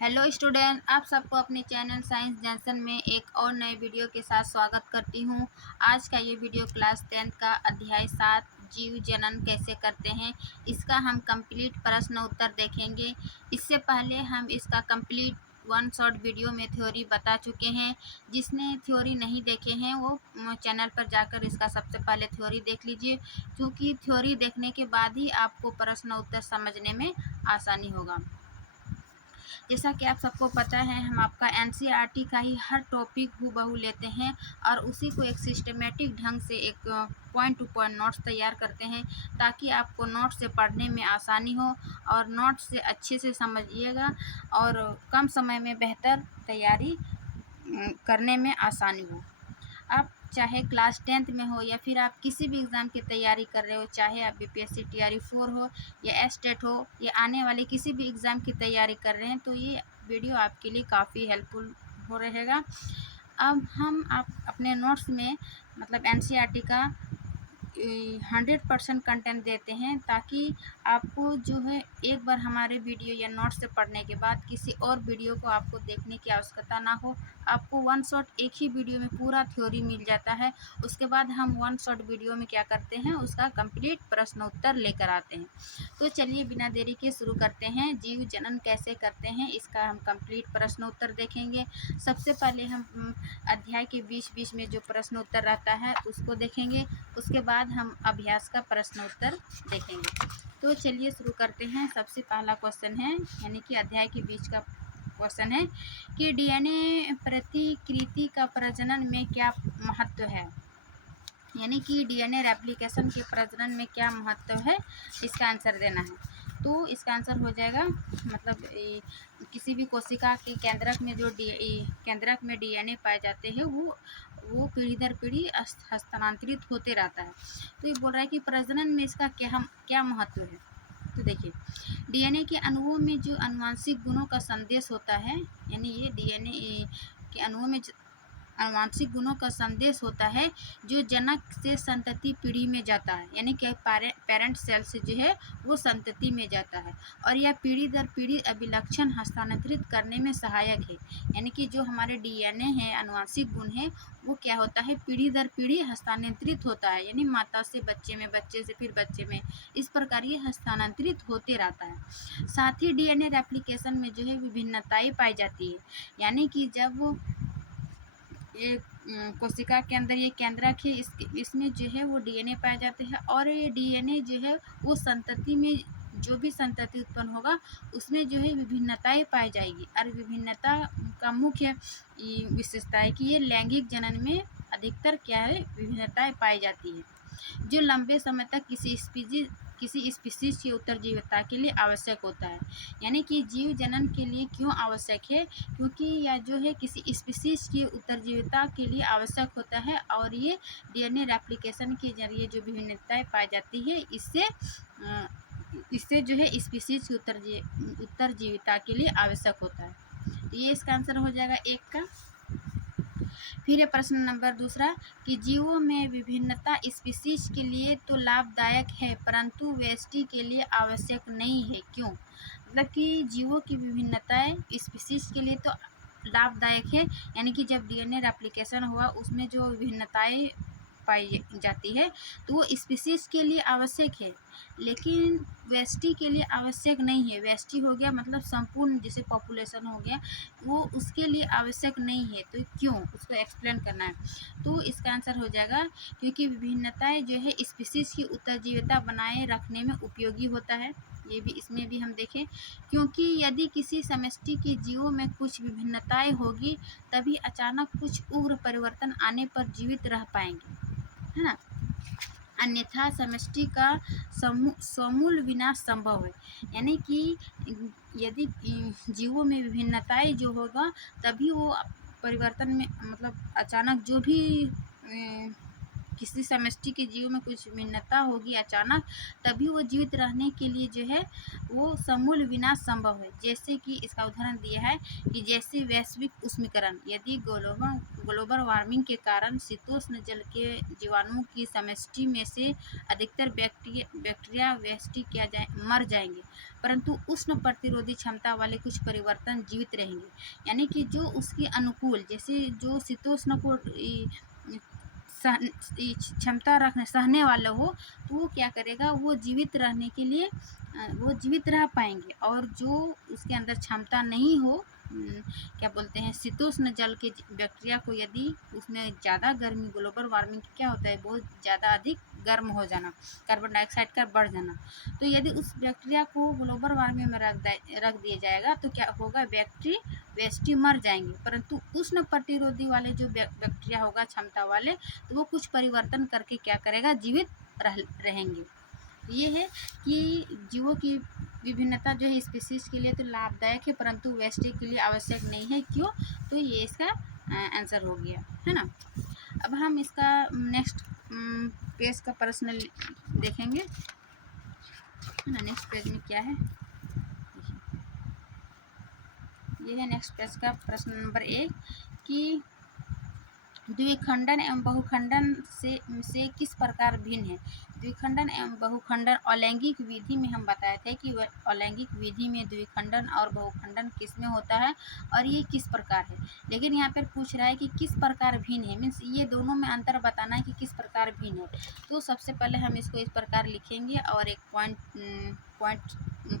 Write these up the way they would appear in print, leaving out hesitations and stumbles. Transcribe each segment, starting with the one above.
Hello student, आप सबको अपने चैनल साइंस जंक्शन में एक और नए वीडियो के साथ स्वागत करती हूँ। आज का ये वीडियो क्लास 10 का अध्याय 7 जीव जनन कैसे करते हैं, इसका हम कंप्लीट प्रश्न उत्तर देखेंगे। इससे पहले हम इसका कंप्लीट वन शॉर्ट वीडियो में थ्योरी बता चुके हैं। जिसने थ्योरी नहीं देखे हैं वो चैनल पर जाकर इसका सबसे पहले थ्योरी देख लीजिए, क्योंकि थ्योरी देखने के बाद ही आपको प्रश्न उत्तर समझने में आसानी होगा। जैसा कि आप सबको पता है, हम आपका एनसीईआरटी का ही हर टॉपिक हूबहू लेते हैं और उसी को एक सिस्टमेटिक ढंग से एक पॉइंट टू पॉइंट नोट्स तैयार करते हैं, ताकि आपको नोट्स से पढ़ने में आसानी हो और नोट्स से अच्छे से समझिएगा और कम समय में बेहतर तैयारी करने में आसानी हो। आप चाहे क्लास 10th में हो या फिर आप किसी भी एग्ज़ाम की तैयारी कर रहे हो, चाहे आप बीपीएससी टीआरई 4 हो या एस्टेट हो या आने वाले किसी भी एग्ज़ाम की तैयारी कर रहे हैं, तो ये वीडियो आपके लिए काफ़ी हेल्पफुल हो रहेगा। अब हम आप अपने नोट्स में मतलब एनसीईआरटी का 100% कंटेंट देते हैं, ताकि आपको जो है एक बार हमारे वीडियो या नोट्स से पढ़ने के बाद किसी और वीडियो को आपको देखने की आवश्यकता ना हो। आपको वन शॉट एक ही वीडियो में पूरा थ्योरी मिल जाता है। उसके बाद हम वन शॉट वीडियो में क्या करते हैं, उसका कंप्लीट प्रश्न उत्तर लेकर आते हैं। तो चलिए बिना देरी के शुरू करते हैं। जीव जनन कैसे करते हैं, इसका हम कंप्लीट प्रश्न उत्तर देखेंगे। सबसे पहले हम अध्याय के बीच बीच में जो प्रश्न उत्तर रहता है उसको देखेंगे। उसके बाद हम अभ्यास का प्रश्न उत्तर देखेंगे। तो चलिए शुरू करते हैं। सबसे पहला क्वेश्चन है, यानी कि अध्याय के बीच का क्वेश्चन है कि डीएनए प्रतिकृति का प्रजनन में क्या महत्व है, यानी कि डीएनए रेप्लिकेशन के प्रजनन में क्या महत्व है, इसका आंसर देना है। तो इसका आंसर हो जाएगा मतलब किसी भी कोशिका के केंद्रक में जो केंद्रक में डीएनए पाए जाते हैं वो पीढ़ी दर पीढ़ी हस्तांतरित होते रहता है। तो ये बोल रहा है कि प्रजनन में इसका क्या महत्व है। तो देखिए, डीएनए के अणुओं में जो आनुवंशिक गुणों का संदेश होता है, यानी ये डीएनए के अणुओं में आनुवंशिक गुणों का संदेश होता है, जो जनक से संतति पीढ़ी में जाता है, यानी कि पेरेंट सेल से जो है वो संतति में जाता है, और यह पीढ़ी दर पीढ़ी अभिलक्षण हस्तांतरित करने में सहायक है। यानी कि जो हमारे डीएनए है, आनुवंशिक गुण है, वो क्या होता है, पीढ़ी दर पीढ़ी हस्तांतरित होता है, यानी माता से बच्चे में, बच्चे से फिर बच्चे में, इस प्रकार ये हस्तांतरित होते रहता है। साथ ही डीएनए रेप्लिकेशन में जो है विभिन्नताएं पाई जाती है, यानी कि जब वो ये कोशिका के अंदर ये केंद्रक है, इसमें जो है वो डीएनए पाए जाते हैं, और ये डीएनए जो है वो संतति में जो भी संतति उत्पन्न होगा उसमें जो है विभिन्नताएं पाई जाएगी। और विभिन्नता का मुख्य विशेषता है कि ये लैंगिक जनन में अधिकतर क्या है, विभिन्नताएं पाई जाती है, जो लंबे समय तक किसी स्पीशीज की उत्तरजीविता के लिए आवश्यक होता है। यानी कि जीव जनन के लिए क्यों आवश्यक है, क्योंकि यह जो है किसी स्पीशीज की उत्तरजीविता के लिए आवश्यक होता है, और ये डीएनए रेप्लिकेशन के जरिए जो विभिन्नताएं पाई जाती है, इससे जो है स्पीशीज की उत्तरजीविता के लिए आवश्यक होता है। तो ये इसका आंसर हो जाएगा एक का। फिर प्रश्न नंबर दूसरा कि जीवों में विभिन्नता स्पीशीज के लिए तो लाभदायक है, परंतु व्यष्टि के लिए आवश्यक नहीं है, क्यों। मतलब कि जीवों की विभिन्नताएं स्पीशीज के लिए तो लाभदायक है, यानी कि जब डीएनए रेप्लिकेशन हुआ उसमें जो विभिन्नताएं पाई जाती है तो वो स्पीशीज के लिए आवश्यक है, लेकिन व्यष्टि के लिए आवश्यक नहीं है। व्यष्टि हो गया मतलब संपूर्ण, जैसे पॉपुलेशन हो गया, वो उसके लिए आवश्यक नहीं है। तो क्यों, उसको एक्सप्लेन करना है। तो इसका आंसर हो जाएगा क्योंकि विभिन्नताएं जो है स्पीशीज की उत्तरजीविता बनाए रखने में उपयोगी होता है। ये भी इसमें भी हम देखें, क्योंकि यदि किसी समष्टि के जीवों में कुछ विभिन्नताएं होगी, तभी अचानक कुछ उग्र परिवर्तन आने पर जीवित रह पाएंगे, है ना। अन्यथा समष्टि का समूल विनाश संभव है। यानी कि यदि जीवों में विभिन्नताएं जो होगा, तभी वो परिवर्तन में मतलब अचानक जो भी किसी समष्टि के जीव में कुछ भिन्नता होगी अचानक, तभी वो जीवित रहने के लिए जो है वो समूल विनाश संभव है। जैसे कि इसका उदाहरण दिया है कि जैसे वैश्विक उष्मीकरण, यदि ग्लोबल वार्मिंग के कारण शीतोष्ण जल के जीवाणुओं की समष्टि में से अधिकतर बैक्टीरिया व्यष्टि मर जाएंगे, परंतु उष्ण प्रतिरोधी क्षमता वाले कुछ परिवर्तन जीवित रहेंगे। यानी कि जो उसके अनुकूल, जैसे जो शीतोष्ण को क्षमता रखने सहने वाला हो, तो वो क्या करेगा, वो जीवित रहने के लिए वो जीवित रह पाएंगे। और जो उसके अंदर क्षमता नहीं हो, क्या बोलते हैं, शीतोष्ण जल के बैक्टीरिया को, यदि उसमें ज़्यादा गर्मी, ग्लोबल वार्मिंग क्या होता है, बहुत ज़्यादा अधिक गर्म हो जाना, कार्बन डाइऑक्साइड का बढ़ जाना, तो यदि उस बैक्टीरिया को ग्लोबल वार्मिंग में रख दिया जाएगा तो क्या होगा, वेस्टी मर जाएंगे। परंतु उष्ण प्रतिरोधी वाले जो बैक्टीरिया होगा क्षमता वाले, तो वो कुछ परिवर्तन करके क्या करेगा, जीवित रहेंगे। ये है कि जीवों की विभिन्नता जो है स्पीसीज के लिए तो लाभदायक है, परंतु वेस्टी के लिए आवश्यक नहीं है। क्यों? तो ये इसका आंसर हो गया, है ना। अब हम इसका नेक्स्ट पेज का प्रश्न देखेंगे, है ना। नेक्स्ट पेज में क्या है, ये है नेक्स्ट पेज का प्रश्न नंबर 1 कि द्विखंडन एवं बहुखंडन से किस प्रकार भिन्न है। द्विखंडन एवं बहुखंडन अलैंगिक विधि में हम बताए थे कि अलैंगिक विधि में द्विखंडन और बहुखंडन किस में होता है और ये किस प्रकार है। लेकिन यहाँ पर पूछ रहा है कि किस प्रकार भिन्न है, मीन्स ये दोनों में अंतर बताना है कि किस प्रकार भिन्न है। तो सबसे पहले हम इसको इस प्रकार लिखेंगे और एक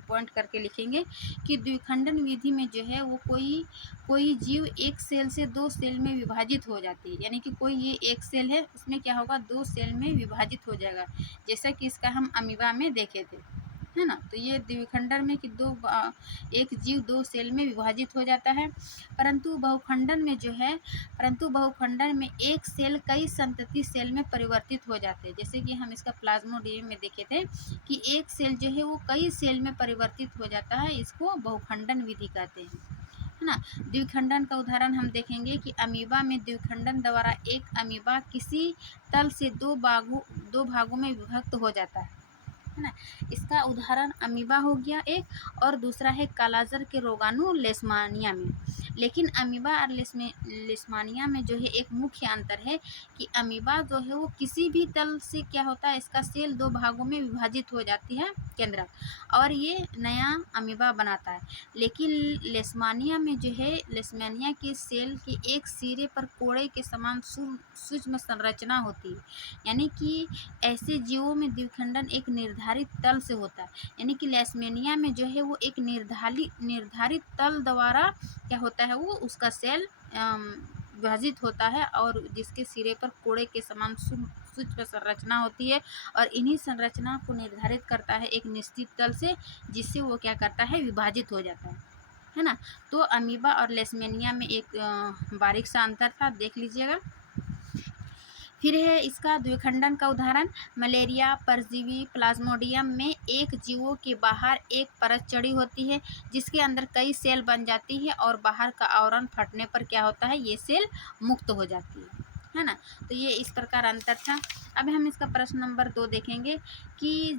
पॉइंट करके लिखेंगे कि द्विखंडन विधि में जो है वो कोई जीव एक सेल से 2 सेल में विभाजित हो जाती है। यानी कि कोई ये एक सेल है, उसमें क्या होगा, 2 सेल में विभाजित हो जाएगा, जैसा कि इसका हम अमीबा में देखे थे, है ना। तो ये द्विखंडन में कि एक जीव 2 सेल में विभाजित हो जाता है। परंतु बहुखंडन में एक सेल कई संतति सेल में परिवर्तित हो जाते हैं। जैसे कि हम इसका प्लाज्मोडियम में देखे थे कि एक सेल जो है वो कई सेल में परिवर्तित हो जाता है, इसको बहुखंडन विधि कहते हैं, है ना। द्विखंडन का उदाहरण हम देखेंगे कि अमीबा में द्विखंडन द्वारा एक अमीबा किसी तल से दो भागों में विभक्त हो जाता है ना। इसका उदाहरण अमीबा हो गया एक, और दूसरा है कालाजार के रोगाणु लेशमानिया में। लेकिन अमीबा और लेशमानिया में जो है एक मुख्य अंतर है कि अमीबा जो है वो किसी भी तल से क्या होता है, इसका सेल 2 भागों में विभाजित हो जाती है केंद्रक, और ये नया अमीबा बनाता है। लेकिन लेशमानिया में जो है, लेशमानिया के सेल के एक सिरे पर कोड़े के समान सूक्ष्म संरचना होती है। यानी कि ऐसे जीवों में द्विखंडन एक निर्धारित तल से होता है। यानी कि लेशमानिया में जो है वो एक निर्धारित तल द्वारा क्या होता है, वो उसका सेल विभाजित होता है, और जिसके सिरे पर कोड़े के समान सूक्ष्म संरचना होती है, और इन्हीं संरचना को निर्धारित करता है एक निश्चित तल से, जिससे वो क्या करता है, विभाजित हो जाता है ना। तो अमीबा और लेशमानिया में एक बारीक सा अंतर था, देख लीजिएगा। फिर है इसका द्विखंडन का उदाहरण, मलेरिया परजीवी प्लाज्मोडियम में एक जीवों के बाहर एक परत चढ़ी होती है, जिसके अंदर कई सेल बन जाती है, और बाहर का आवरण फटने पर क्या होता है, ये सेल मुक्त हो जाती है ना। तो ये इस प्रकार अंतर था। अब हम इसका प्रश्न नंबर 2 देखेंगे कि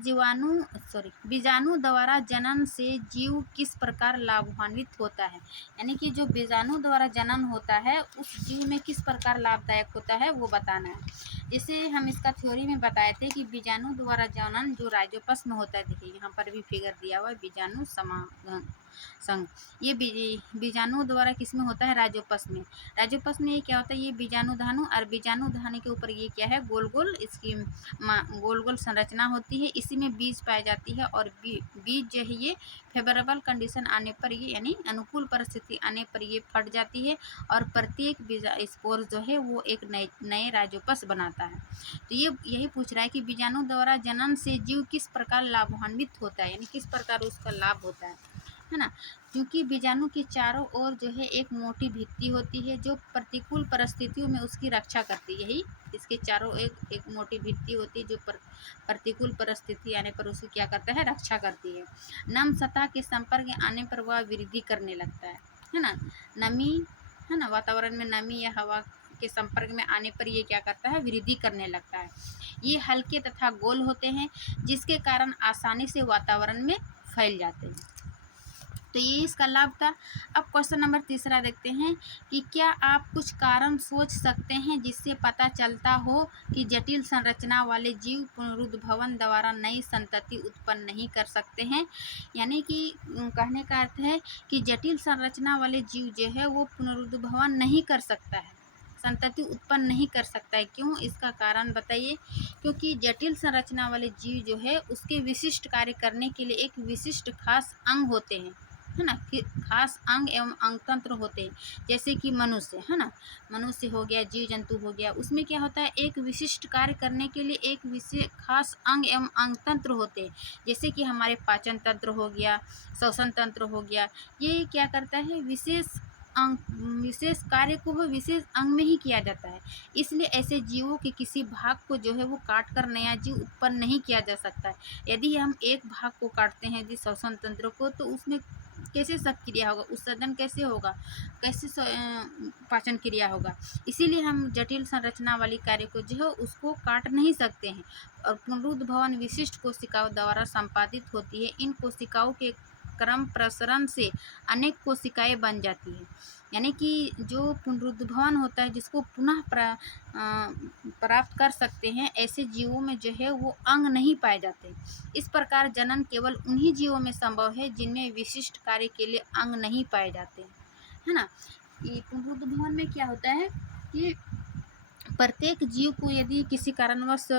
बीजाणु द्वारा जनन से जीव किस प्रकार लाभान्वित होता है। यानी कि जो बीजाणु द्वारा जनन होता है उस जीव में किस प्रकार लाभदायक होता है, वो बताना है। जैसे हम इसका थ्योरी में बताए थे कि बीजाणु द्वारा जनन जो राइजोपस में होता है, देखिए यहाँ पर भी फिगर दिया हुआ है, बीजाणु समागम संघ, ये बीजाणु द्वारा किसमें होता है, राइजोपस में। राइजोपस में ये क्या होता है, ये बीजाणु धानु, और बीजाणु धानु के ऊपर ये क्या है, गोल गोल इसकी गोल गोल संरचना होती है, इसी में बीज पाई जाती है, और बीज जो है ये फेवरेबल कंडीशन आने पर ये, यानी अनुकूल परिस्थिति आने पर ये फट जाती है, और प्रत्येक स्पोर जो है वो एक नए राइजोपस बनाता है। तो ये यही पूछ रहा है कि बीजाणु द्वारा जनन से जीव किस प्रकार लाभान्वित होता है, यानी किस प्रकार उसका लाभ होता है ना। क्योंकि बीजाणु के चारों ओर जो है एक मोटी भित्ति होती है जो प्रतिकूल परिस्थितियों में उसकी रक्षा करती है। यही इसके चारों एक मोटी भित्ति होती है जो प्रतिकूल परिस्थिति आने पर उसकी क्या करता है, रक्षा करती है। नम सतह के संपर्क में आने पर वह वृद्धि करने लगता है ना। नमी, है ना, वातावरण में नमी या हवा के संपर्क में आने पर ये क्या करता है, वृद्धि करने लगता है। ये हल्के तथा गोल होते हैं, जिसके कारण आसानी से वातावरण में फैल जाते हैं। तो ये इसका लाभ था। अब क्वेश्चन नंबर तीसरा देखते हैं कि क्या आप कुछ कारण सोच सकते हैं जिससे पता चलता हो कि जटिल संरचना वाले जीव पुनरुद्भवन द्वारा नई संतति उत्पन्न नहीं कर सकते हैं। यानी कि कहने का अर्थ है कि जटिल संरचना वाले जीव जो है वो पुनरुद्भवन नहीं कर सकता है, संतति उत्पन्न नहीं कर सकता है। क्यों, इसका कारण बताइए। क्योंकि जटिल संरचना वाले जीव जो है उसके विशिष्ट कार्य करने के लिए एक विशिष्ट खास अंग होते हैं, है ना, कि खास अंग एवं अंग तंत्र होते हैं। जैसे कि मनुष्य, है ना, मनुष्य हो गया, जीव जंतु हो गया, उसमें क्या होता है, एक विशिष्ट कार्य करने के लिए एक विशेष खास अंग एवं अंग तंत्र होते हैं। जैसे कि हमारे पाचन तंत्र हो गया, श्वसन तंत्र हो गया, ये क्या करता है, विशेष कार्य को वो विशेष अंग में ही किया जाता है। इसलिए ऐसे जीवों के किसी भाग को जो है वो काट कर नया जीव उत्पन्न नहीं किया जा सकता है। यदि हम एक भाग को काटते हैं यदि श्वसन तंत्र को, तो उसमें कैसे सब क्रिया होगा, उत्सर्जन कैसे होगा, कैसे पाचन क्रिया होगा। इसीलिए हम जटिल संरचना वाली कार्य को जो है उसको काट नहीं सकते हैं। और पुनरुद्भवन विशिष्ट कोशिकाओं द्वारा संपादित होती है। इन कोशिकाओं के क्रम प्रसरण से अनेक कोशिकाएं बन जाती है। यानी कि जो पुनरुद्भवन होता है, जिसको पुनः प्राप्त कर सकते हैं, ऐसे जीवों में जो है वो अंग नहीं पाए जाते। इस प्रकार जनन केवल उन्हीं जीवों में संभव है जिनमें विशिष्ट कार्य के लिए अंग नहीं पाए जाते, है ना। ये पुनरुद्भवन में क्या होता है कि प्रत्येक जीव को यदि किसी कारणवश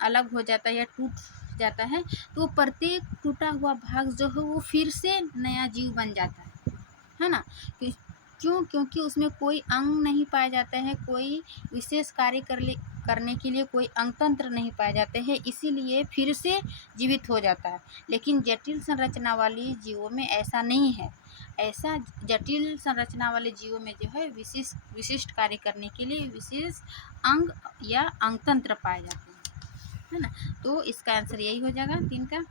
अलग हो जाता है या टूट जाता है, तो प्रत्येक टूटा हुआ भाग जो है वो फिर से नया जीव बन जाता है ना। क्यों, क्योंकि उसमें कोई अंग नहीं पाए जाते हैं, कोई विशेष कार्य करने के लिए कोई अंग तंत्र नहीं पाए जाते हैं, इसीलिए फिर से जीवित हो जाता है। लेकिन जटिल संरचना वाली जीवों में ऐसा नहीं है। ऐसा जटिल संरचना वाले जीवों में जो है विशिष्ट कार्य करने के लिए विशेष अंग या अंग तंत्र पाए जाते हैं, है ना। तो इसका आंसर यही हो जाएगा 3 का।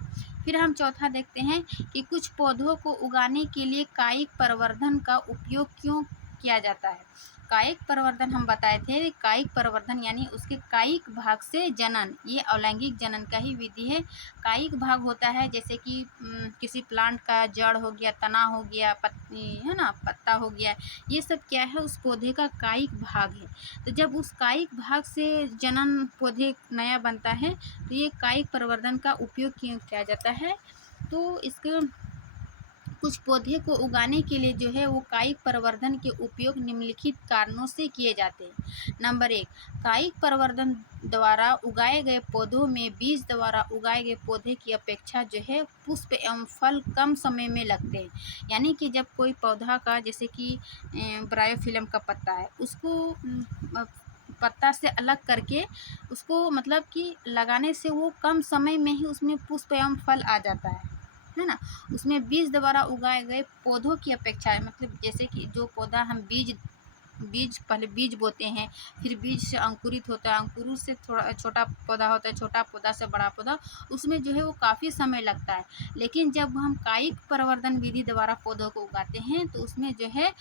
फिर हम चौथा देखते हैं कि कुछ पौधों को उगाने के लिए कायिक प्रवर्धन का उपयोग क्यों किया जाता है। कायिक प्रवर्धन हम बताए थे, कायिक प्रवर्धन यानी उसके कायिक भाग से जनन, ये अलैंगिक जनन का ही विधि है। कायिक भाग होता है जैसे कि किसी प्लांट का जड़ हो गया, तना हो गया, पत्ती, है ना, पत्ता हो गया, ये सब क्या है, उस पौधे का कायिक भाग है। तो जब उस कायिक भाग से जनन पौधे नया बनता है, तो ये कायिक प्रवर्धन का उपयोग क्यों किया जाता है। तो इसके कुछ पौधे को उगाने के लिए जो है वो कायिक प्रवर्धन के उपयोग निम्नलिखित कारणों से किए जाते हैं। नंबर 1, कायिक प्रवर्धन द्वारा उगाए गए पौधों में बीज द्वारा उगाए गए पौधे की अपेक्षा जो है पुष्प एवं फल कम समय में लगते हैं। यानी कि जब कोई पौधा का, जैसे कि ब्रायोफिल्म का पत्ता है, उसको पत्ता से अलग करके उसको मतलब कि लगाने से वो कम समय में ही उसमें पुष्प एवं फल आ जाता है ना। उसमें बीज द्वारा उगाए गए पौधों की अपेक्षा, मतलब जैसे कि जो पौधा हम पहले बीज बोते हैं, फिर बीज से अंकुरित होता है, अंकुरित से थोड़ा छोटा पौधा होता है, छोटा पौधा से बड़ा पौधा, उसमें जो है वो काफ़ी समय लगता है। लेकिन जब हम कायिक प्रवर्धन विधि द्वारा पौधों को उगाते हैं, तो उसमें जो है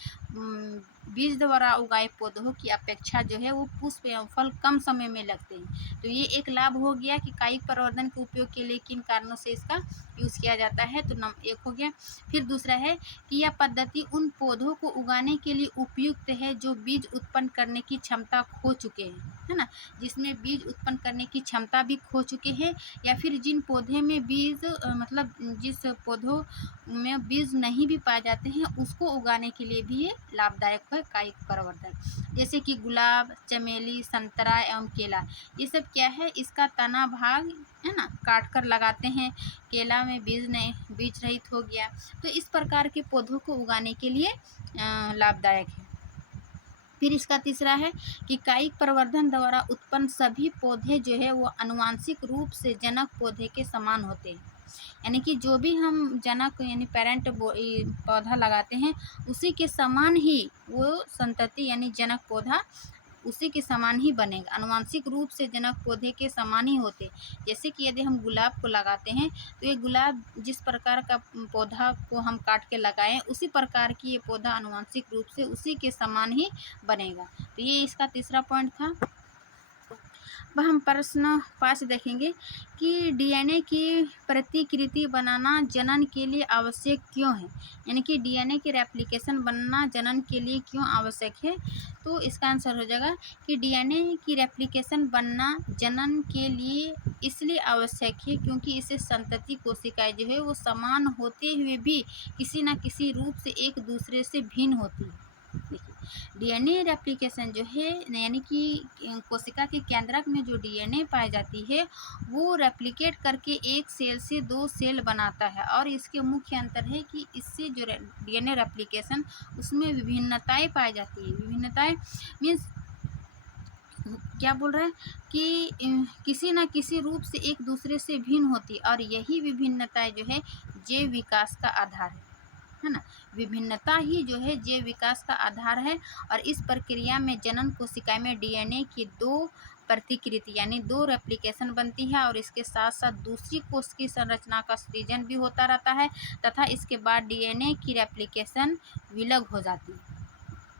बीज द्वारा उगाए पौधों की अपेक्षा जो है वो पुष्प एवं फल कम समय में लगते हैं। तो ये एक लाभ हो गया कि कायिक प्रवर्धन के उपयोग के लिए किन कारणों से इसका यूज़ किया जाता है। तो नंबर 1 हो गया। फिर दूसरा है कि यह पद्धति उन पौधों को उगाने के लिए उपयुक्त है जो बीज उत्पन्न करने की क्षमता खो चुके हैं, है ना, जिसमें बीज उत्पन्न करने की क्षमता भी खो चुके हैं, या फिर जिन पौधे में बीज मतलब जिस पौधों में बीज नहीं भी पाए जाते हैं, उसको उगाने के लिए भी ये लाभदायक है कायिक प्रवर्धन। जैसे कि गुलाब, चमेली, संतरा एवं केला, ये सब क्या है, इसका तना भाग, है ना, काट कर लगाते हैं। केला में बीज रहित हो गया। तो इस प्रकार के पौधों को उगाने के लिए लाभदायक है। फिर इसका तीसरा है कि कायिक प्रवर्धन द्वारा उत्पन्न सभी पौधे जो है वो आनुवांशिक रूप से जनक पौधे के समान होते हैं। यानी कि जो भी हम जनक यानी पेरेंट पौधा लगाते हैं, उसी के समान ही वो संतति यानी जनक पौधा उसी के समान ही बनेगा। आनुवांशिक रूप से जनक पौधे के समान ही होते। जैसे कि यदि हम गुलाब को लगाते हैं, तो ये गुलाब जिस प्रकार का पौधा को हम काट के लगाएं, उसी प्रकार की ये पौधा आनुवांशिक रूप से उसी के समान ही बनेगा। तो ये इसका तीसरा पॉइंट था। अब हम प्रश्न 5 देखेंगे कि डीएनए की प्रतिकृति बनाना जनन के लिए आवश्यक क्यों है, यानी कि डीएनए की रेप्लिकेशन बनना जनन के लिए क्यों आवश्यक है। तो इसका आंसर हो जाएगा कि डीएनए की रेप्लिकेशन बनना जनन के लिए इसलिए आवश्यक है क्योंकि इससे संतति कोशिकाएं जो है वो समान होते हुए भी किसी न किसी रूप से एक दूसरे से भिन्न होती है। देखिए, डीएनए रेप्लिकेशन जो है यानी कि कोशिका के केंद्रक में जो डीएनए पाई जाती है वो रेप्लिकेट करके एक सेल से 2 सेल बनाता है, और इसके मुख्य अंतर है कि इससे जो डीएनए रेप्लिकेशन उसमें विभिन्नताएं पाई जाती है। विभिन्नताएं मीन्स क्या बोल रहा है कि किसी न किसी रूप से एक दूसरे से भिन्न होती है, और यही विभिन्नताएं जो है जैव विकास का आधार है ना। विभिन्नता ही जो है जैव विकास का आधार है, और इस प्रक्रिया में जनन कोशिका में डीएनए की 2 प्रतिकृति यानी 2 रेप्लिकेशन बनती है, और इसके साथ साथ दूसरी कोश की संरचना का सृजन भी होता रहता है, तथा इसके बाद डीएनए की रेप्लिकेशन विलग हो जाती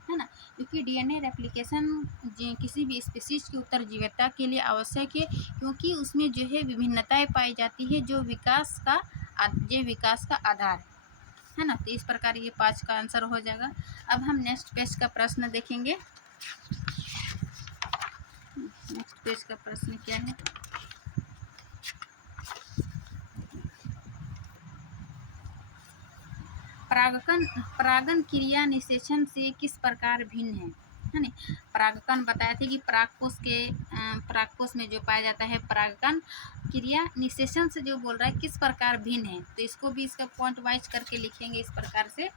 है ना। क्योंकि डीएनए रेप्लिकेशन किसी भी स्पीशीज की उत्तरजीविता के लिए आवश्यक है, क्योंकि उसमें जो है विभिन्नताएं पाई जाती है जो जैव विकास का आधार है ना। तो इस प्रकार ये 5 का आंसर हो जाएगा। अब हम नेक्स्ट पेज का प्रश्न देखेंगे। नेक्स्ट पेज का प्रश्न क्या है, परागन क्रिया निषेचन से किस प्रकार भिन्न है ना। परागकण बताए थे कि परागकोश में जो पाया जाता है परागकण क्रिया निषेचन से जो बोल रहा है किस प्रकार भिन्न है, तो इसको भी इसका पॉइंट वाइज करके लिखेंगे इस प्रकार से।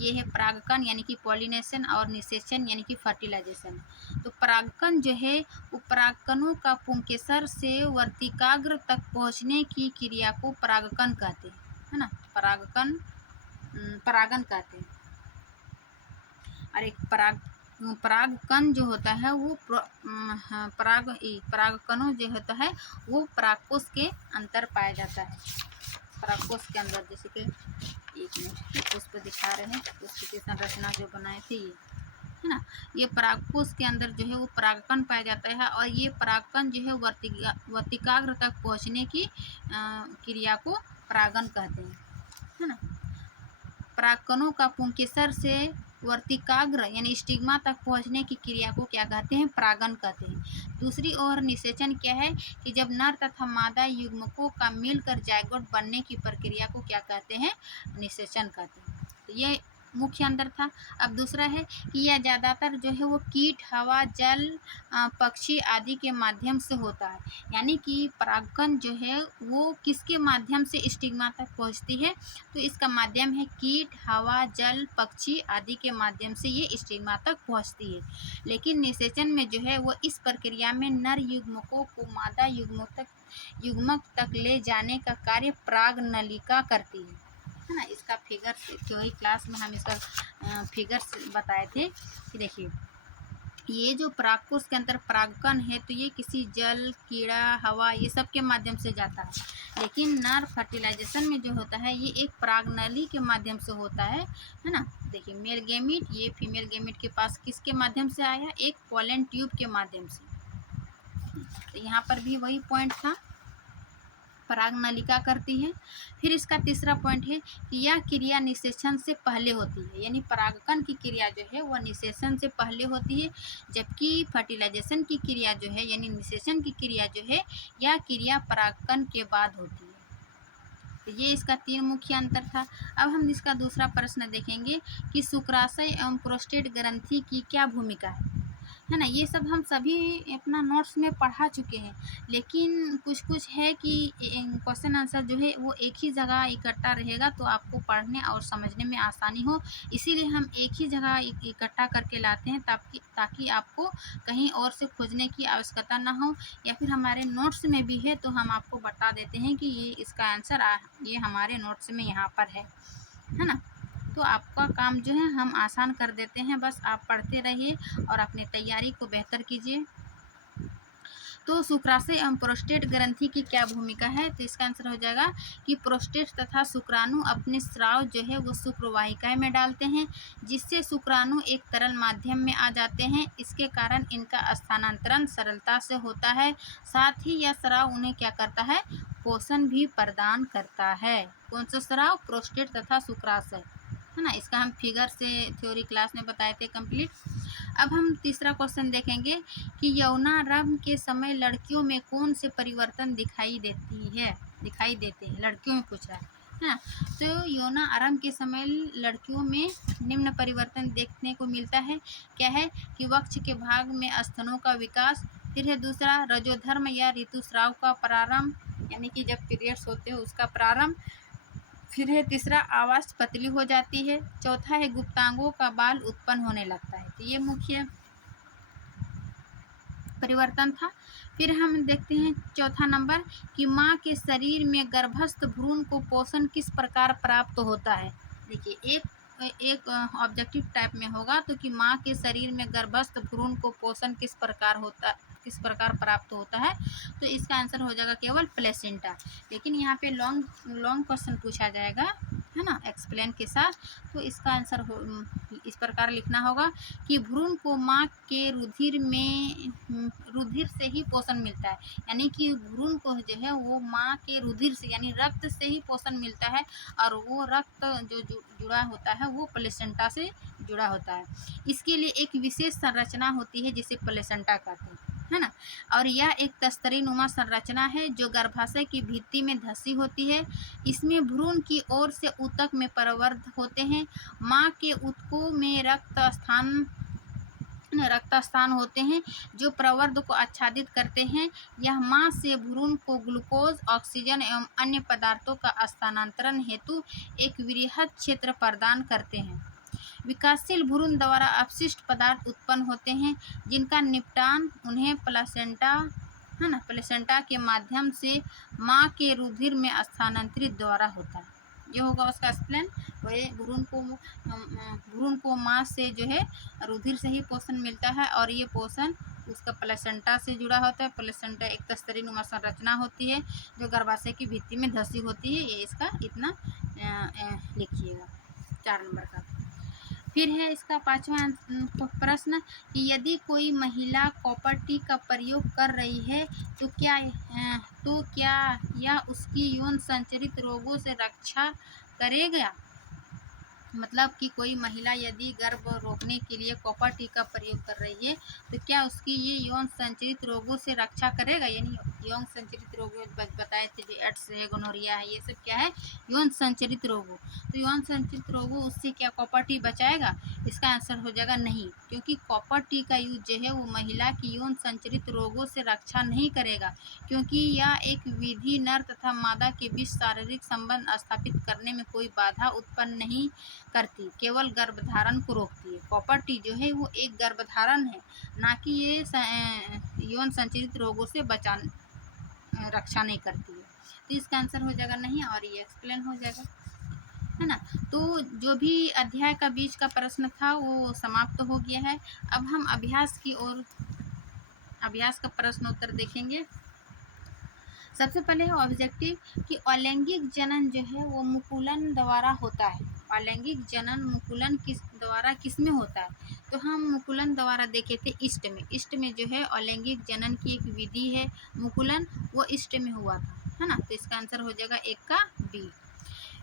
ये है परागकण यानी कि पॉलिनेशन, और निषेचन यानी कि फर्टिलाइजेशन। तो परागकण जो है वो परागकणों का पुंकेसर से वर्तिकाग्र तक पहुंचने की क्रिया को परागकण कहते हैं, है ना। परागन कहते हैं। और एक परागकण जो होता है वो परागकणों जो होता है वो परागकोश के अंदर पाया जाता है। परागकोश के अंदर, जैसे कि एक मिनट उस पर दिखा रहे हैं उसकी संरचना जो बनाए थे ये है ना। ये परागकोश के अंदर जो है वो परागकण पाया जाता है, और ये परागकण जो है वर्तिकाग्र तक पहुंचने की क्रिया को परागन कहते हैं, है ना। परागकणों का पुंकेसर से वर्तिकाग्र यानी स्टिग्मा तक पहुंचने की क्रिया को क्या कहते हैं, परागन कहते हैं। दूसरी ओर निषेचन क्या है कि जब नर तथा मादा युग्मकों का मिलकर जायगोट बनने की प्रक्रिया को क्या कहते हैं, निषेचन कहते हैं। तो ये मुख्य अंतर था। अब दूसरा है कि यह ज़्यादातर जो है वो कीट, हवा, जल, पक्षी आदि के माध्यम से होता है, यानी कि परागकण जो है वो किसके माध्यम से स्टिग्मा तक पहुंचती है, तो इसका माध्यम है कीट, हवा, जल, पक्षी आदि के माध्यम से ये स्टिग्मा तक पहुंचती है। लेकिन निषेचन में जो है वो इस प्रक्रिया में नर युग्मकों को मादा युग्मक तक ले जाने का कार्य परागनलिका करती है ना। इसका फिगर थ्योरी क्लास में हम इसका फिगर बताए थे कि देखिए ये जो परागकोश के अंदर परागकण है तो ये किसी जल, कीड़ा, हवा ये सब के माध्यम से जाता है, लेकिन नर फर्टिलाइजेशन में जो होता है ये एक परागनली के माध्यम से होता है ना। देखिए मेल गैमीट ये फीमेल गैमीट के पास किसके माध्यम से आया, एक पोलन ट्यूब के माध्यम से। तो यहाँ पर भी वही पॉइंट था, परागनलिका करती है। फिर इसका तीसरा पॉइंट है कि यह क्रिया निषेचन से पहले होती है, यानी परागकण की क्रिया जो है वह निषेचन से पहले होती है, जबकि फर्टिलाइजेशन की क्रिया जो है यानी निषेचन की क्रिया जो है यह क्रिया परागकण के बाद होती है। तो ये इसका 3 मुख्य अंतर था। अब हम इसका दूसरा प्रश्न देखेंगे कि शुक्राशय एवं प्रोस्टेट ग्रंथि की क्या भूमिका है ना। ये सब हम सभी अपना नोट्स में पढ़ा चुके हैं, लेकिन कुछ है कि क्वेश्चन आंसर जो है वो एक ही जगह इकट्ठा रहेगा तो आपको पढ़ने और समझने में आसानी हो, इसीलिए हम एक ही जगह इकट्ठा करके लाते हैं ताकि आपको कहीं और से खोजने की आवश्यकता ना हो, या फिर हमारे नोट्स में भी है तो हम आपको बता देते हैं कि ये इसका आंसर ये हमारे नोट्स में यहाँ पर है ना। तो आपका काम जो है हम आसान कर देते हैं, बस आप पढ़ते रहिए और अपनी तैयारी को बेहतर कीजिए। तो शुक्राशय एवं प्रोस्टेट ग्रंथि की क्या भूमिका है? तो इसका आंसर हो जाएगा कि प्रोस्टेट तथा शुक्राणु अपने स्राव जो है वो शुक्रवाहिकाएं में डालते हैं, जिससे शुक्राणु एक तरल माध्यम में आ जाते हैं। इसके कारण इनका स्थानांतरण सरलता से होता है। साथ ही यह स्राव उन्हें क्या करता है? पोषण भी प्रदान करता है। कौन सा स्राव? प्रोस्टेट तथा शुक्राशय, है ना। इसका हम फिगर से थ्योरी क्लास में बताए थे कंप्लीट। अब हम तीसरा क्वेश्चन देखेंगे कि यौनारंभ के समय लड़कियों में कौन से परिवर्तन दिखाई देते हैं, लड़कियों में पूछ रहा है ना। तो यौना आरंभ के समय लड़कियों में निम्न परिवर्तन देखने को मिलता है। क्या है? कि वक्ष के भाग में स्तनों का विकास, फिर है दूसरा रजोधर्म या ऋतुस्राव का प्रारंभ, यानी कि जब पीरियड्स होते हैं उसका प्रारंभ, फिर है तीसरा आवाज़ पतली हो जाती है, चौथा है गुप्तांगों का बाल उत्पन्न होने लगता है। तो ये मुख्य परिवर्तन था। फिर हम देखते हैं चौथा नंबर कि माँ के शरीर में गर्भस्थ भ्रूण को पोषण किस प्रकार प्राप्त होता है। देखिए एक ऑब्जेक्टिव टाइप में होगा तो कि माँ के शरीर में गर्भस्थ भ्रूण को पोषण किस प्रकार प्राप्त होता है। तो इसका आंसर हो जाएगा केवल प्लेसेंटा। लेकिन यहाँ पे लॉन्ग क्वेश्चन पूछा जाएगा, है ना, एक्सप्लेन के साथ। तो इसका आंसर इस प्रकार लिखना होगा कि भ्रूण को माँ के रुधिर से ही पोषण मिलता है, यानी कि भ्रूण को जो है वो माँ के रुधिर से यानी रक्त से ही पोषण मिलता है, और वो रक्त जो जुड़ा होता है वो प्लेसेंटा से जुड़ा होता है। इसके लिए एक विशेष संरचना होती है जिसे प्लेसेंटा कहते हैं, है ना। और यह एक तस्तरी नुमा संरचना है जो गर्भाशय की भित्ति में धसी होती है। इसमें भ्रूण की ओर से ऊतक में प्रवर्ध होते हैं। माँ के ऊतकों में रक्तस्थान होते हैं जो प्रवर्ध को आच्छादित करते हैं। यह माँ से भ्रूण को ग्लूकोज, ऑक्सीजन एवं अन्य पदार्थों का स्थानांतरण हेतु एक वृहद क्षेत्र प्रदान करते हैं। विकासशील भ्रूण द्वारा अपशिष्ट पदार्थ उत्पन्न होते हैं जिनका निपटान उन्हें प्लेसेंटा के माध्यम से माँ के रुधिर में स्थानांतरित द्वारा होता है। ये होगा उसका एक्सप्लेन। वही भ्रूण को माँ से जो है रुधिर से ही पोषण मिलता है, और ये पोषण उसका प्लेसेंटा से जुड़ा होता है। प्लेसेंटा एक तस्तरी नुमा संरचना होती है जो गर्भाशय की भित्ति में धसी होती है। ये इसका इतना लिखिएगा 4 नंबर का। फिर है इसका 5वां प्रश्न कि यदि कोई महिला कॉपर टी का प्रयोग कर रही है तो क्या यह उसकी यौन संचरित रोगों से रक्षा करेगा। मतलब कि कोई महिला यदि गर्भ रोकने के लिए कॉपर टी का प्रयोग कर रही है तो क्या उसकी ये यौन संचरित रोगों से रक्षा करेगा। यानी यौन संचरित रोग बताए थे जो एड्स है, गोनोरिया है, ये सब क्या है? यौन संचरित रोगों। तो यौन संचरित रोगों उससे क्या कॉपर टी बचाएगा? इसका आंसर हो जाएगा नहीं, क्योंकि कॉपर टी का यूज जो है वो महिला की यौन संचरित रोगों से रक्षा नहीं करेगा, क्योंकि यह एक विधि नर तथा मादा के बीच शारीरिक संबंध स्थापित करने में कोई बाधा उत्पन्न नहीं करती, केवल गर्भधारण को रोकती है। कॉपर टी जो है वो एक गर्भधारण है, ना कि ये यौन संचरित रोगों से रक्षा नहीं करती है। तो इसका आंसर हो जाएगा नहीं, और ये एक्सप्लेन हो जाएगा, है ना। तो जो भी अध्याय का बीच का प्रश्न था वो समाप्त हो गया है। अब हम अभ्यास का प्रश्न उत्तर देखेंगे। सबसे पहले है ऑब्जेक्टिव कि अलैंगिक जनन जो है वो मुकुलन द्वारा होता है। अलैंगिक जनन मुकुलन किस में होता है? तो हम मुकुलन द्वारा देखे थे ईस्ट में जो है अलैंगिक जनन की एक विधि है मुकुलन, वो ईस्ट में हुआ था, है ना। तो इसका आंसर हो जाएगा 1 का बी।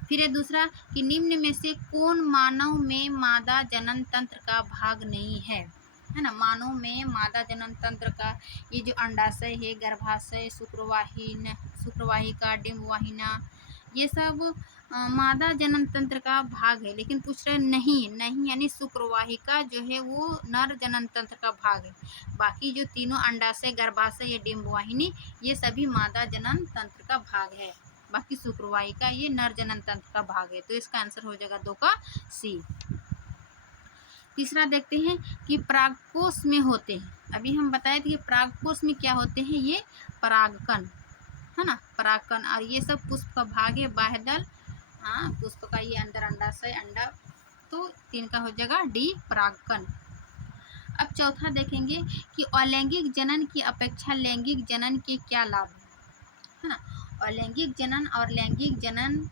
फिर है दूसरा कि निम्न में से कौन मानव में मादा जनन तंत्र का भाग नहीं है ना। मानव में मादा जनन तंत्र का ये जो अंडाशय है, गर्भाशय, शुक्रवाहिका, डिंबवाहिना, ये सब मादा जनन तंत्र का भाग है। लेकिन पूछ रहे नहीं यानी शुक्रवाहिका जो है वो नर जनन तंत्र का भाग है। बाकी जो तीनों अंडाशय, गर्भाशय या डिंबवाहिनी ये सभी मादा जनन तंत्र का भाग है। बाकी शुक्रवाहिका ये नर जनन तंत्र का भाग है। तो इसका आंसर हो जाएगा 2 का सी। तीसरा देखते हैं कि परागकोश में होते हैं। अभी हम बताए थे कि परागकोश में क्या होते हैं, ये परागकण, है ना, परागकण। और ये सब पुष्प का भाग है, बाह्यदल, पुष्प का ये अंदर अंडाशय, अंडा। तो 3 का हो जाएगा डी, परागकण। अब चौथा देखेंगे कि अलैंगिक जनन की अपेक्षा लैंगिक जनन के क्या लाभ है ना। अलैंगिक जनन और लैंगिक जनन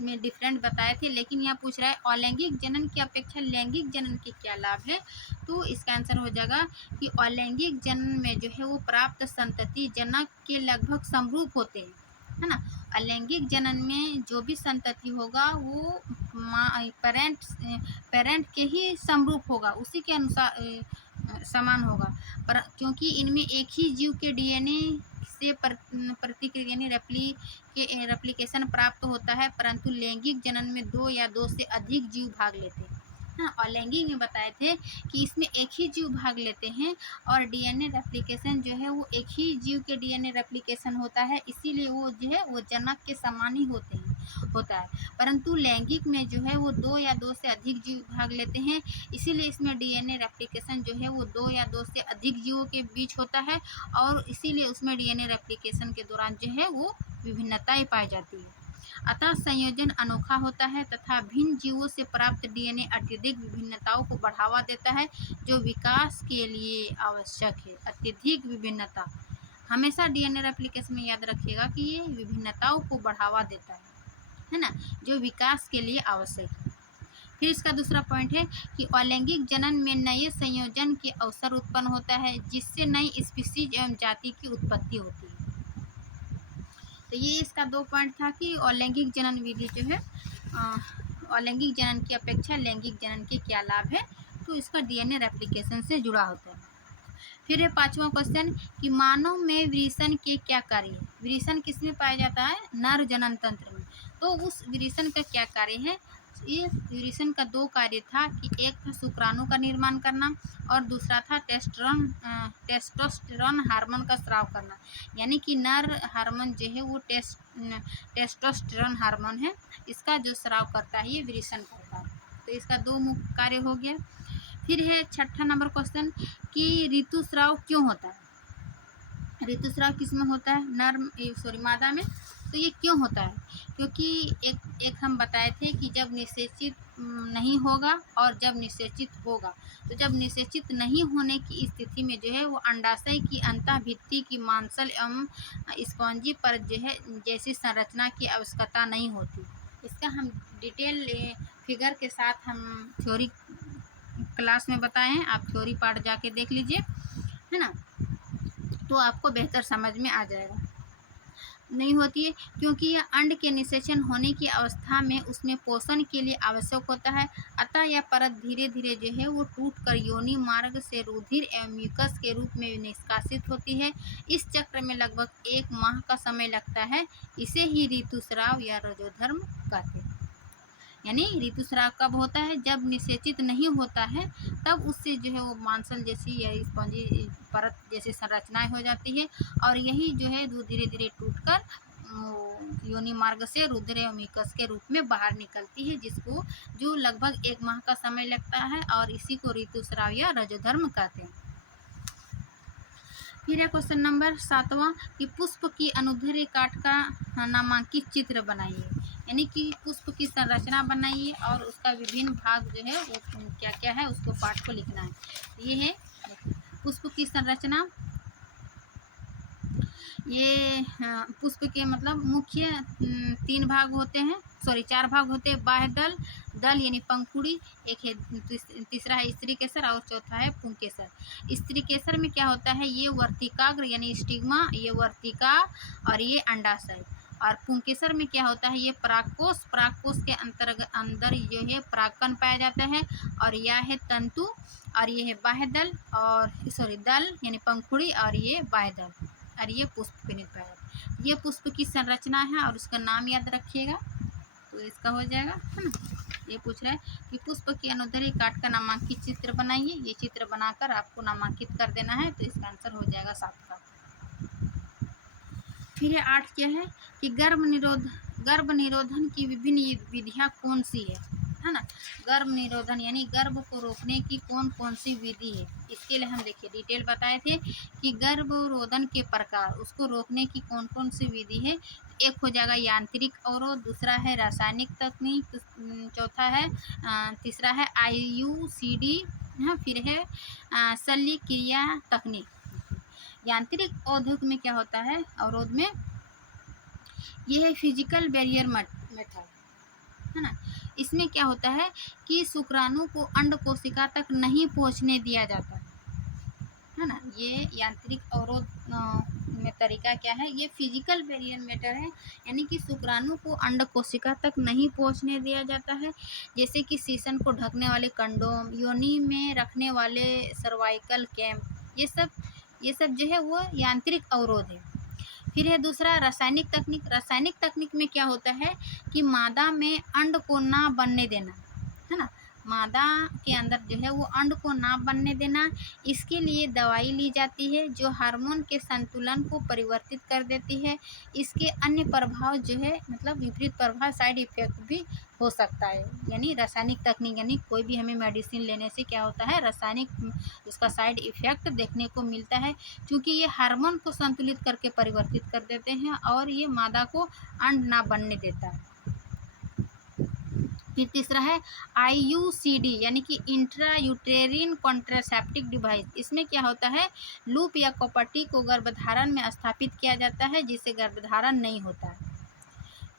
में डिफरेंट बताए थे, लेकिन यहाँ पूछ रहा है अलैंगिक जनन की अपेक्षा लैंगिक जनन के क्या लाभ है। तो इसका आंसर हो जाएगा कि अलैंगिक जनन में जो है वो प्राप्त संतति जनक के लगभग समरूप होते हैं, है ना। अलैंगिक जनन में जो भी संतति होगा वो पेरेंट के ही समरूप होगा, उसी के अनुसार समान होगा, पर क्योंकि इनमें एक ही जीव के डीएनए से प्रतिक्रिया यानी रेप्लिकेशन प्राप्त होता है, परंतु लैंगिक जनन में दो या दो से अधिक जीव भाग लेते हैं। हाँ, और लैंगिक में बताए थे कि इसमें एक ही जीव भाग लेते हैं और डीएनए रेप्लिकेशन जो है वो एक ही जीव के डीएनए रेप्लिकेशन होता है, इसीलिए वो जो है वो जनक के समान ही होता है। परंतु लैंगिक में जो है वो दो या दो से अधिक जीव भाग लेते हैं, इसीलिए इसमें डीएनए रेप्लिकेशन जो है वो दो या दो से अधिक जीवों के बीच होता है, और इसीलिए उसमें डीएनए रेप्लिकेशन के दौरान जो है वो विभिन्नताएं पाई जाती है। अतः संयोजन अनोखा होता है तथा भिन्न जीवों से प्राप्त डीएनए अत्यधिक विभिन्नताओं को बढ़ावा देता है, जो विकास के लिए आवश्यक है। अत्यधिक विभिन्नता हमेशा डीएनए रेप्लिकेशन में याद रखिएगा कि ये विभिन्नताओं को बढ़ावा देता है ना, जो विकास के लिए आवश्यक है। फिर इसका दूसरा पॉइंट है कि अलैंगिक जनन में नए संयोजन के अवसर उत्पन्न होता है, जिससे नई स्पीसीज एवं जाति की उत्पत्ति होती है। तो ये इसका दो पॉइंट था कि अलैंगिक जनन विधि जो है अलैंगिक जनन की अपेक्षा लैंगिक जनन के क्या लाभ है, तो इसका डीएनए रेप्लिकेशन से जुड़ा होता है। फिर है पांचवा क्वेश्चन कि मानव में विषण के क्या कार्य है। विषण किसमें पाया जाता है, नर जनन तंत्र में, तो उस विषण का क्या कार्य है। इस विषण का दो कार्य था कि एक था शुक्राणु का निर्माण करना और दूसरा था टेस्टोस्टेरोन हार्मोन का स्राव करना, यानी कि नर हार्मोन जो है वो टेस्टोस्टेरोन हार्मोन है, इसका जो स्राव करता है ये विषण करता है। तो इसका दो मुख्य कार्य हो गया। फिर है छठा नंबर क्वेश्चन कि ऋतुस्राव क्यों होता है। ऋतुस्राव किस में होता है, मादा में। तो ये क्यों होता है, क्योंकि एक हम बताए थे कि जब निषेचित नहीं होगा और जब निषेचित होगा, तो जब निषेचित नहीं होने की स्थिति में जो है वो अंडाशय की अंतःभित्ति की मांसल एवं स्पॉन्जी पर जो है जैसी संरचना की आवश्यकता नहीं होती। इसका हम डिटेल फिगर के साथ हम थ्योरी क्लास में बताए हैं, आप थ्योरी पार्ट जाके देख लीजिए, है ना, तो आपको बेहतर समझ में आ जाएगा। नहीं होती है क्योंकि यह अंड के निषेचन होने की अवस्था में उसमें पोषण के लिए आवश्यक होता है, अतः यह परत धीरे धीरे जो है वो टूट कर योनि मार्ग से रुधिर एवं म्यूकस के रूप में निष्कासित होती है। इस चक्र में लगभग 1 माह का समय लगता है, इसे ही ऋतुस्राव या रजोधर्म कहते हैं। यानी ऋतुस्राव कब होता है, जब निषेचित नहीं होता है, तब उससे जो है वो मांसल जैसी या स्पंजी परत जैसी संरचनाएं हो जाती है, और यही जो है वो धीरे धीरे टूटकर योनि मार्ग से रुधिर एवं म्यूकस के रूप में बाहर निकलती है, जिसको जो लगभग 1 माह का समय लगता है, और इसी को ऋतुस्राव या रजोधर्म कहते हैं। फिर है क्वेश्चन नंबर 7वां कि पुष्प की अनुदैर्ध्य काट का नामांकित चित्र बनाइए, यानी कि पुष्प की संरचना बनाइए और उसका विभिन्न भाग जो है वो क्या क्या है उसको पाठ को लिखना है। ये है पुष्प की संरचना। ये पुष्प के मतलब मुख्य 3 भाग होते हैं, 4 भाग होते हैं। बाह्य दल यानी पंखुड़ी, एक है तीसरा है स्त्री केसर और चौथा है पुंकेसर। स्त्री केसर में क्या होता है, ये वर्तिकाग्र यानी स्टिग्मा, ये वर्तिका और ये अंडाशय। और पुंकेसर में क्या होता है, ये परागकोश के अंदर जो है परागकण पाया जाता है, और यह है तंतु, और ये है बाह्य दल और दल यानी पंखुड़ी, और ये बाह्य दल, और ये पुष्प पे पाया जाता है। ये पुष्प की संरचना है और उसका नाम याद रखिएगा, तो इसका हो जाएगा, है ना। ये पूछ रहा है कि पुष्प की अनुदैर्ध्य काट का नामांकित चित्र बनाइए। ये चित्र बनाकर आपको नामांकित कर देना है, तो इसका आंसर हो जाएगा 7 का। फिर 8 क्या है कि गर्भ निरोधन की विभिन्न विधियां कौन सी है ना। गर्भ निरोधन यानी गर्भ को रोकने की कौन कौन सी विधि है, इसके लिए हम देखिए डिटेल बताए थे कि गर्भरोधन के प्रकार, उसको रोकने की कौन कौन सी विधि है। एक हो जाएगा यांत्रिक अवरोध, दूसरा है रासायनिक तकनीक, चौथा है तीसरा है IUCD, हाँ, फिर है शल्य क्रिया तकनीक। यांत्रिक अवरोध में क्या होता है, अवरोध में ये है फिजिकल बैरियर मेथड, है ना। इसमें क्या होता है कि शुक्राणु को अंड कोशिका तक नहीं पहुंचने दिया जाता, है ना। ये यांत्रिक अवरोध में तरीका क्या है, ये फिजिकल बैरियर मेथड है, यानी कि शुक्राणु को अंड कोशिका तक नहीं पहुंचने दिया जाता है। जैसे कि सीसन को ढकने वाले कंडोम, योनि में रखने वाले सर्वाइकल कैप, ये सब जो है वो यांत्रिक अवरोध है। फिर है दूसरा रासायनिक तकनीक। रासायनिक तकनीक में क्या होता है कि मादा में अंड को ना बनने देना, है ना। मादा के अंदर जो है वो अंड को ना बनने देना, इसके लिए दवाई ली जाती है जो हार्मोन के संतुलन को परिवर्तित कर देती है। इसके अन्य प्रभाव जो है मतलब विपरीत प्रभाव, साइड इफेक्ट भी हो सकता है। यानी रासायनिक तकनीक यानी कोई भी हमें मेडिसिन लेने से क्या होता है, रासायनिक उसका साइड इफेक्ट देखने को मिलता है, क्योंकि ये हार्मोन को संतुलित करके परिवर्तित कर देते हैं और ये मादा को अंड ना बनने देता है। फिर तीसरा है IUCD यानी कि इंट्रा यूटेरिन कॉन्ट्रासेप्टिव डिवाइस। इसमें क्या होता है, लूप या कॉपर्टी को गर्भधारण में स्थापित किया जाता है जिससे गर्भधारण नहीं होता है।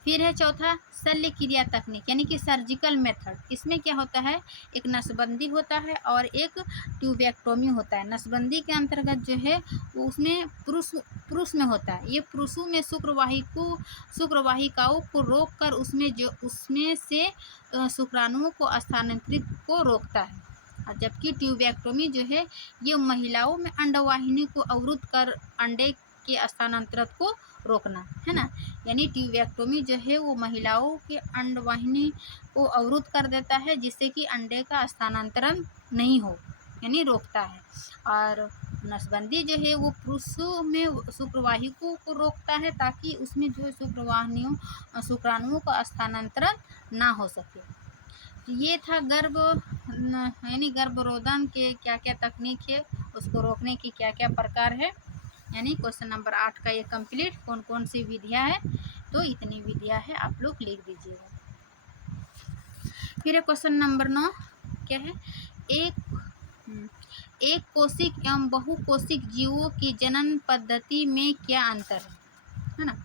फिर है चौथा शल्य क्रिया तकनीक यानी कि सर्जिकल मेथड। इसमें क्या होता है, एक नसबंदी होता है और एक ट्यूबेक्टोमी होता है। नसबंदी के अंतर्गत जो है उसमें पुरुष में होता है, ये पुरुषों में शुक्रवाहिकाओं को रोककर उसमें से शुक्राणुओं को स्थानांतरित को रोकता है। और जबकि ट्यूबेक्टोमी जो है ये महिलाओं में अंडवाहिनी को अवरुद्ध कर अंडे के स्थानांतरण को रोकना, है ना। यानी ट्यूबेक्टोमी जो है वो महिलाओं के अंडवाहिनी को अवरुद्ध कर देता है जिससे कि अंडे का स्थानांतरण नहीं हो, यानी रोकता है। और नसबंदी जो है वो पुरुषों में शुक्रवाहिकों को रोकता है ताकि उसमें जो शुक्राणुओं का स्थानांतरण ना हो सके। तो ये था गर्भरोधन के क्या क्या तकनीक है, उसको रोकने की क्या क्या प्रकार है। यानी क्वेश्चन नंबर 8 का ये कंप्लीट कौन कौन सी विधियां है, तो इतनी विधियां है, आप लोग लिख दीजिएगा। फिर क्वेश्चन नंबर 9 क्या है, एक कोशिक एवं बहुकोशिक जीवों की जनन पद्धति में क्या अंतर है ना।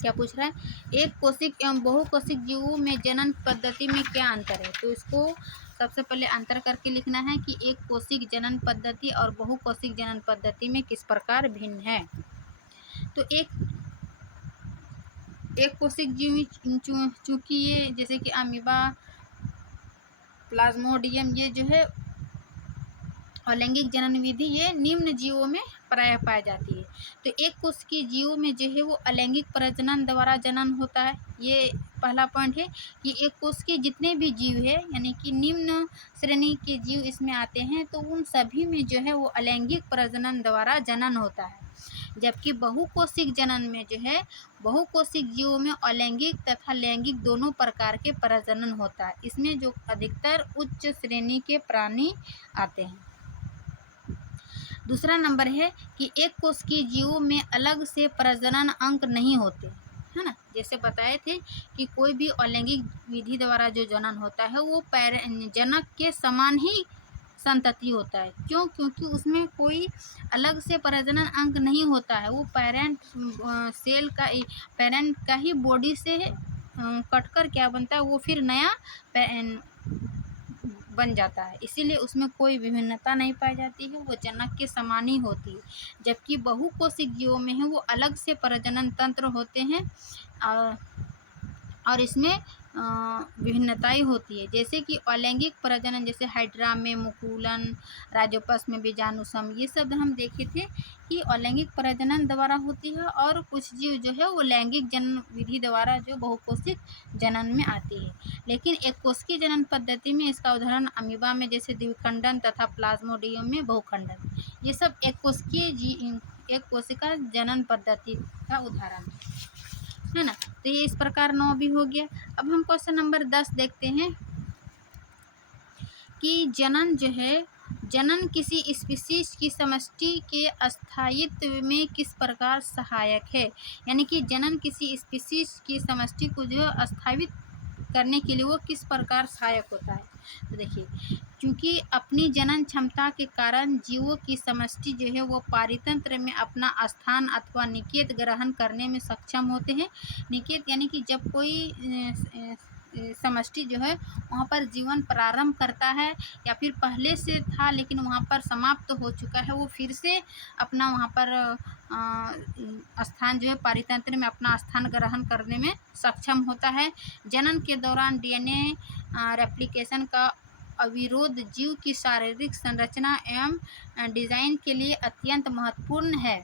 क्या पूछ रहा है, एक कोशिक एवं बहुकोशिक जीवों में जनन पद्धति में क्या अंतर है। तो इसको सबसे पहले अंतर करके लिखना है कि एक कोशिक जनन पद्धति और बहुकोशिक जनन पद्धति में किस प्रकार भिन्न है। तो एक कोशिक जीव चूंकि ये जैसे कि अमीबा, प्लाज्मोडियम, ये जो है अलैंगिक जनन विधि ये निम्न जीवों में प्रायः पाई जाती है। तो एक कोशिकीय जीवों में जो है वो अलैंगिक प्रजनन द्वारा जनन होता है। ये पहला पॉइंट है कि एक कोशिकीय जितने भी जीव है यानी कि निम्न श्रेणी के जीव इसमें आते हैं तो उन सभी में जो है वो अलैंगिक प्रजनन द्वारा जनन होता है। जबकि बहुकोशिक जनन में जो है बहुकोशिक जीवों में अलैंगिक तथा लैंगिक दोनों प्रकार के प्रजनन होता है। इसमें जो अधिकतर उच्च श्रेणी के प्राणी आते हैं। दूसरा नंबर है कि एक कोशिकीय जीवों में अलग से प्रजनन अंग नहीं होते, है ना। जैसे बताए थे कि कोई भी अलैंगिक विधि द्वारा जो जनन होता है वो जनक के समान ही संतति होता है। क्यों, क्योंकि उसमें कोई अलग से प्रजनन अंग नहीं होता है, वो पेरेंट का ही बॉडी से कटकर क्या बनता है, वो फिर नया बन जाता है। इसीलिए उसमें कोई विभिन्नता नहीं पाई जाती है, वो जनक के समान ही होती है। जबकि बहुकोशिक जीवों में है वो अलग से प्रजनन तंत्र होते हैं और इसमें विभिन्नताएं होती है। जैसे कि अलैंगिक प्रजनन जैसे हाइड्रा में मुकुलन, राजोपस में बीजाणुसम, ये शब्द हम देखे थे कि अलैंगिक प्रजनन द्वारा होती है और कुछ जीव जो है वो लैंगिक जनन विधि द्वारा जो बहुकोशिक जनन में आती है। लेकिन एक कोशिकीय जनन पद्धति में इसका उदाहरण अमीबा में जैसे द्विखंडन तथा प्लाज्मोडियम में बहुखंडन, ये सब एक कोशिका जनन पद्धति का उदाहरण है ना। तो ये इस प्रकार 9 भी हो गया। अब हम क्वेश्चन नंबर 10 देखते हैं कि जनन जो है जनन किसी स्पीशीज की समष्टि के स्थायित्व में किस प्रकार सहायक है। यानी कि जनन किसी स्पीशीज की समष्टि को जो स्थापित करने के लिए वो किस प्रकार सहायक होता है। तो देखिए क्योंकि अपनी जनन क्षमता के कारण जीवों की समष्टि जो है वो पारितंत्र में अपना स्थान अथवा निकेत ग्रहण करने में सक्षम होते हैं। निकेत यानी कि जब कोई समष्टि जो है वहाँ पर जीवन प्रारंभ करता है या फिर पहले से था लेकिन वहाँ पर समाप्त हो चुका है, वो फिर से अपना वहाँ पर स्थान जो है पारितंत्र में अपना स्थान ग्रहण करने में सक्षम होता है। जनन के दौरान डीएनए रेप्लिकेशन का अविरोध जीव की शारीरिक संरचना एवं डिजाइन के लिए अत्यंत महत्वपूर्ण है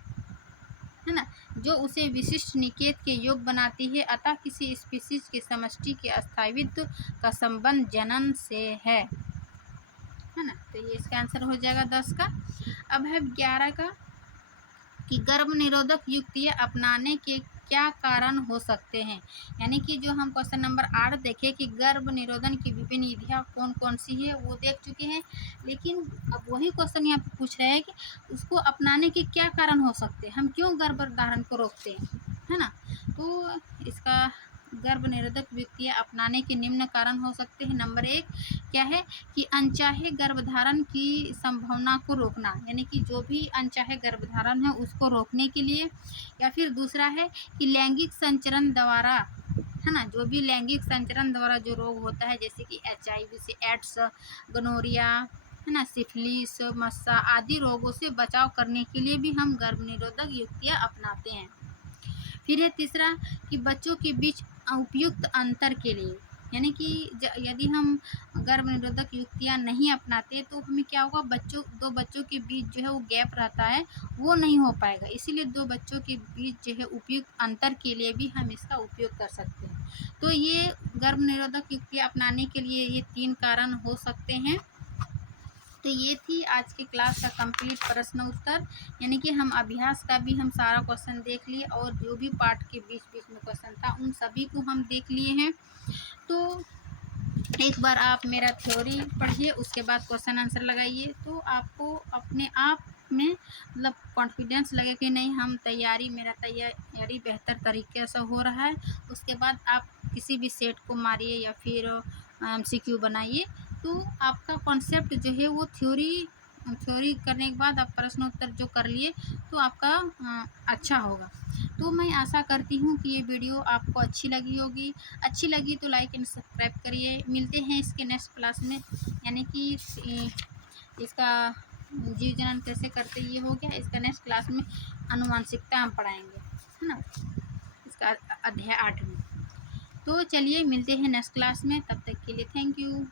ना, जो उसे विशिष्ट निकेत के योग बनाती है। अतः किसी स्पीशीज के समष्टि के स्थायित्व का संबंध जनन से है ना। तो ये इसका आंसर हो जाएगा 10 का। अब है 11 का कि गर्भ निरोधक युक्तियाँ अपनाने के क्या कारण हो सकते हैं। यानी कि जो हम क्वेश्चन नंबर 8 देखे कि गर्भ निरोधन की विभिन्न विधियाँ कौन कौन सी है वो देख चुके हैं, लेकिन अब वही क्वेश्चन यहाँ पे पूछ रहे हैं कि उसको अपनाने के क्या कारण हो सकते हैं, हम क्यों गर्भधारण को रोकते हैं, है ना। तो इसका गर्भ निरोधक युक्तियाँ अपनाने के निम्न कारण हो सकते हैं। नंबर 1 क्या है कि अनचाहे गर्भधारण की संभावना को रोकना, यानी कि जो भी अनचाहे गर्भधारण है उसको रोकने के लिए। या फिर दूसरा है कि लैंगिक संचरण द्वारा, है ना, जो भी लैंगिक संचरण द्वारा जो रोग होता है जैसे कि HIV से एड्स, गोनोरिया, है ना, सिफिलिस, मस्सा आदि रोगों से बचाव करने के लिए भी हम गर्भ निरोधक युक्तियाँ अपनाते हैं। फिर है तीसरा कि बच्चों के बीच उपयुक्त अंतर के लिए, यानी कि यदि हम गर्भ निरोधक युक्तियाँ नहीं अपनाते तो हमें क्या होगा, दो बच्चों के बीच जो है वो गैप रहता है वो नहीं हो पाएगा, इसीलिए दो बच्चों के बीच जो है उपयुक्त अंतर के लिए भी हम इसका उपयोग कर सकते हैं। तो ये गर्भ निरोधक युक्तियाँ अपनाने के लिए ये 3 कारण हो सकते हैं। तो ये थी आज की क्लास का कंप्लीट प्रश्न उत्तर, यानी कि हम अभ्यास का भी हम सारा क्वेश्चन देख लिए और जो भी पार्ट के बीच बीच में क्वेश्चन था उन सभी को हम देख लिए हैं। तो एक बार आप मेरा थ्योरी पढ़िए, उसके बाद क्वेश्चन आंसर लगाइए, तो आपको अपने आप में मतलब कॉन्फिडेंस लगे कि नहीं मेरा तैयारी बेहतर तरीके से हो रहा है। उसके बाद आप किसी भी सेट को मारिए या फिर MCQ बनाइए, तो आपका कॉन्सेप्ट जो है वो थ्योरी करने के बाद आप प्रश्न उत्तर जो कर लिए तो आपका अच्छा होगा। तो मैं आशा करती हूँ कि ये वीडियो आपको अच्छी लगी होगी। अच्छी लगी तो लाइक एंड सब्सक्राइब करिए। मिलते हैं इसके नेक्स्ट क्लास में, यानी कि इसका जीव जनन कैसे करते ये हो गया, इसका नेक्स्ट क्लास में आनुवांशिकता हम पढ़ाएंगे, है ना, इसका अध्याय 8 में। तो चलिए मिलते हैं नेक्स्ट क्लास में, तब तक के लिए थैंक यू।